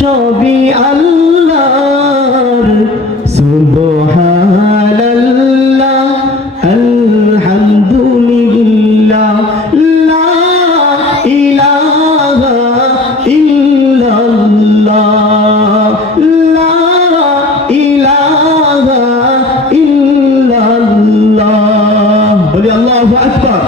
সবই আল্লাহর। সুবহানাল্লাহ আলহামদুলিল্লাহ লা ইলাহা ইল্লাল্লাহ লা ইলাহা ইল্লাল্লাহ। বলি আল্লাহু আকবার।